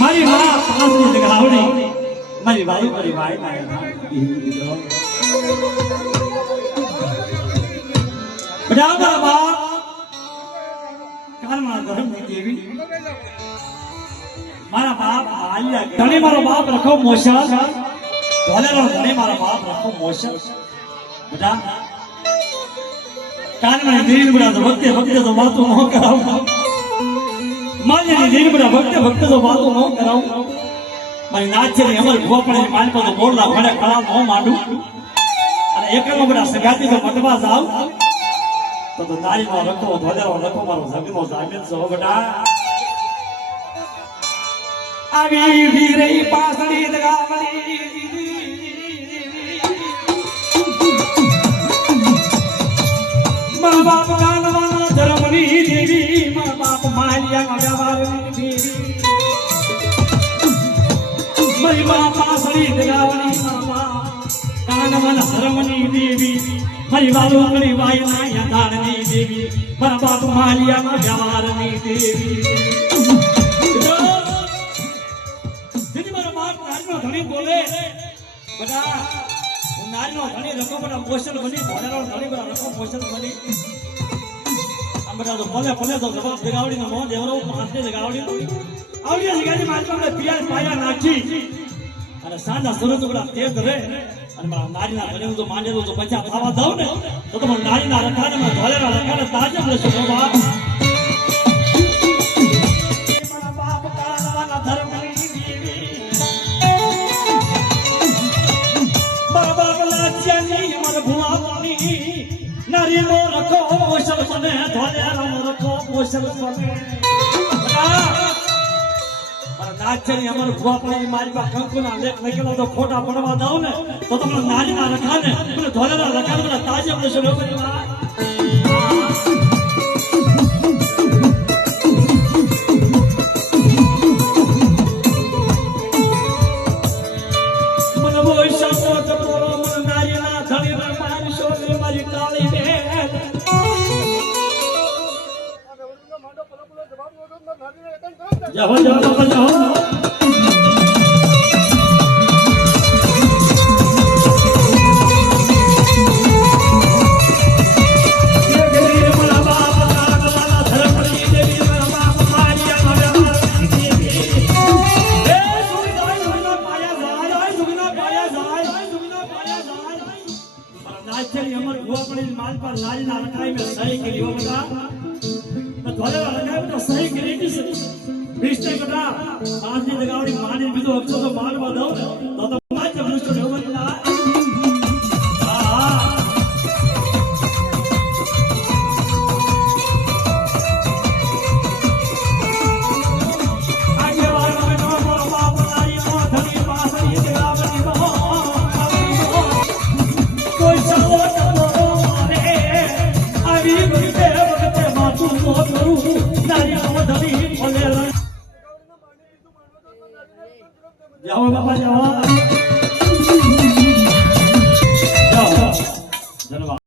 મારી માં પાસની જગાવડી મારી ભાઈ મારી ભાઈ બધા બાપ કાલમાં ધર્મની દેવી મારા બાપ આલ્યા ધણી મારો બાપ રખો મોશા ધોલેરો ધણી મારા બાપ રખો મોશા બધા કાલમાં દેવી બધા ભક્તે ભક્તે તો વાતો ન કરાવ મારી દેવી બધા ભક્તે ભક્તે તો વાતો ન કરાવ મારી નાચરી અમર ભોપણે માલ પર બોલલા ભડે ખળા ન માંડું અને એકમાં બધા સગાતી તો મટવા જાવ તો નારીનો રખો ધોલેરો રખો મારો જગનો જામીન છો બેટા આવી વીરે પાસડી દગાવણી મા બાપ કાનવાના ધર્મની દેવી મા બાપ માલિયા વ્યવહારની દેવી મારી મા પાસડી દગાવણી મા કાનવાના ધર્મની દેવી મારી વાલુકડી વાયના યથારની દેવી મારા બાપ માલિયા વ્યવહારની દેવી ધણી બોલે બધા હું નારીનો ધણી રખો બધા મોશલ બની ધોલેરો ધણી બધા રખો મોશલ બની આમ બધા તો ભલે ભલે તો જવાબ જગાવડીનો મોં દેવરો પાંચને જગાવડી આવડી જગાડી મારી પાસે પિયા પાયા નાખી અને સાંજના સુરત બધા તેજ રહે અને મારા નારીના ધણી તો માંડેલું તો બચા ખાવા દઉં ને તો તમે નારીના રખાને માં ધોલેરા રખાને તાજે લેશો બાબા મારા બાપ કાળવાના ધર્મની નારીનો રખો મોશલ બને ધોલેરો રખો મોશલ બને નાચરી અમર ભોપણી મારી પાસે કંકુના લેખ લખેલો તો ખોટા પડવા દઉં ને તો તમને નારીના રખાને ધોલેરા રખાને બધા તાજે લેશો જાઓ જાઓ બાપા જાઓ અમર ભુવા માલ પર લારીના રખાઈ મેં સહી કરી હો બધા ધોલેરા રખાઈ તો સહી કરી વિષ્ણુ કટા આજની જગાવડી માની બીજો અક્ષર તો માનવા દઉં તો માત્ર મનુષ્ય ભગવાનના જાઓ બાપા જાઓ